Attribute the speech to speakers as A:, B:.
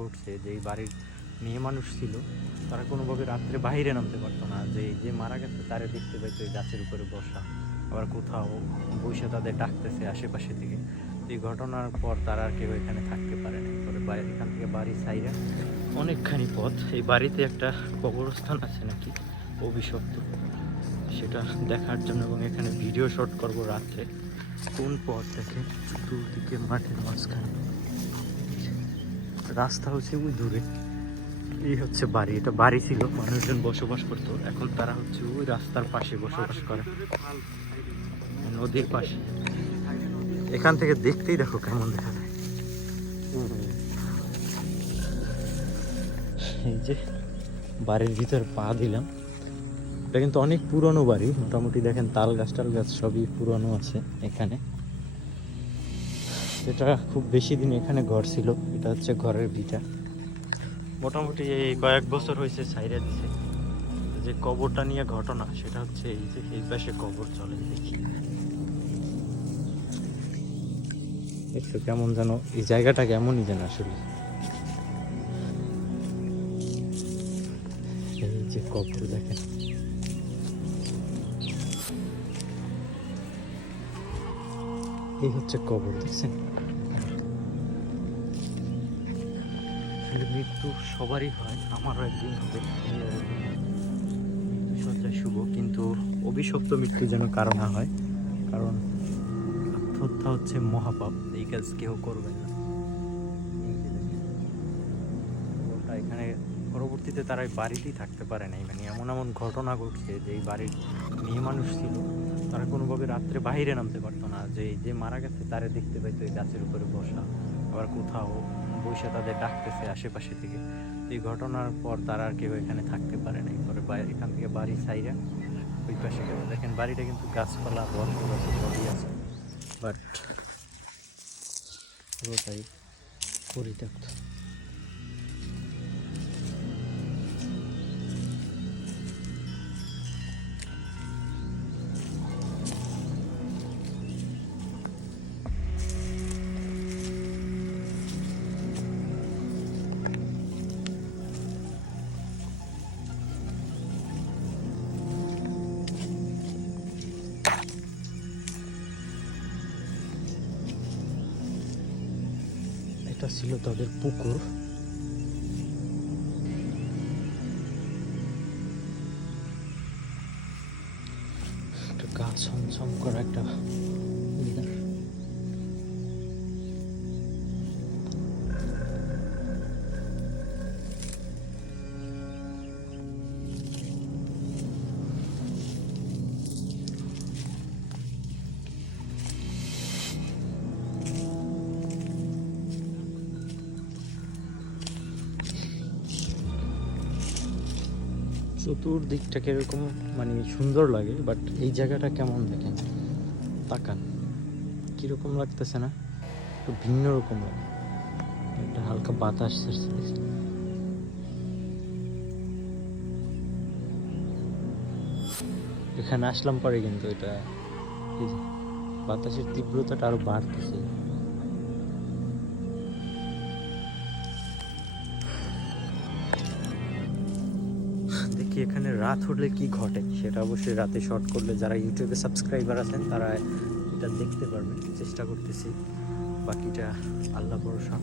A: ঘটছে যে এই বাড়ির মেয়ে মানুষ ছিল, তারা কোনোভাবে রাত্রে বাইরে নামতে পারতো না। যে যে মারা গেছে, তারে দেখতে পাইতো গাছের উপরে বসা। আবার কোথাও বসে তাদের ডাকতেছে আশেপাশে থেকে। এই ঘটনার পর তারা আর কেউ এখানে থাকতে পারে না বাইরে এখান থেকে বাড়ি সাইরা অনেকখানি পথ, এই বাড়িতে একটা কবরস্থান আছে নাকি? অভিশপ্ত। সেটা দেখার জন্য এবং এখানে ভিডিও শট করব রাত্রে। কোন পথ দেখে? দুদিকে মাঠের মাঝখানে। রাস্তা হচ্ছে ওই দূরে। এই হচ্ছে বাড়ি, এটা বাড়ি ছিল। মানুষজন বসবাস করতো। এখন তারা হচ্ছে ওই রাস্তার পাশে বসবাস করে। নদীর পাশে। এখান থেকে দেখতেই দেখো কেমন দেখা যায়। এই যে বাড়ির ভিতর পা দিলাম। এটা কিন্তু অনেক পুরনো বাড়ি। মোটামুটি দেখেন তাল গাছ টাল গাছ সবই পুরনো আছে এখানে। এটা খুব বেশি দিন এখানে ঘর ছিল। এটা হচ্ছে ঘরের ভিটা। মোটামুটি এই কয়েক বছর হয়েছে সাইরা দিছে। যে কবরটা নিয়ে ঘটনা, সেটা হচ্ছে এই যে এই পাশে কবর চলে, দেখি। একটু কেমন যেন, এই জায়গাটা কেমনই যেন আসলে। এই যে কবর, দেখেন। এই হচ্ছে কবর, দেখছেন? মৃত্যু সবারই হয়, আমারও একদিন হবে। সজ্জায় শুভ, কিন্তু অভিশপ্ত মৃত্যু যেন কারণ না হয়, কারণ আত্মহত্যা হচ্ছে মহাপাপ, এই কাজ কেউ করবে না। পরবর্তীতে তারা এই বাড়িতেই থাকতে পারে নাই। মানে এমন এমন ঘটনা ঘটছে যে এই বাড়ির মেয়ে মানুষ ছিল, তারা কোনোভাবে রাত্রে বাইরে নামতে পারতো না। যে যে মারা গেছে তারে দেখতে পাইতো এই গাছের উপরে বসা। আবার কোথাও বসে তাদের ডাকতেছে আশেপাশে থেকে। এই ঘটনার পর তারা আর কেউ এখানে থাকতে পারে নাই। পরে এখান থেকে বাড়ি সাইরা ওই পাশে গেল। দেখেন বাড়িটা কিন্তু গাছপালা ভরপুর আছে, সবই আছে। বাট পুরোটাই পরিত্যক্ত। এটা ছিল তাদের পুকুর। একটা গাছ ছমছম করা একটা চতুর্দিকটা কীরকম মানে সুন্দর লাগে বাট এই জায়গাটা কেমন দেখেন? তাকান। কীরকম লাগতেছে না? একটু ভিন্ন রকম লাগে। একটা হালকা বাতাস। এখানে আসলাম পরে কিন্তু এটা বাতাসের তীব্রতাটা আরও বাড়তেছে। দেখি এখানে রাত হলে কি ঘটে? সেটা অবশ্যই রাতে শর্ট করলে যারা ইউটিউবে সাবস্ক্রাইবার আছেন, তারা এটা দেখতে পারবেন। চেষ্টা করতেছি। বাকিটা আল্লাহ ভরসা।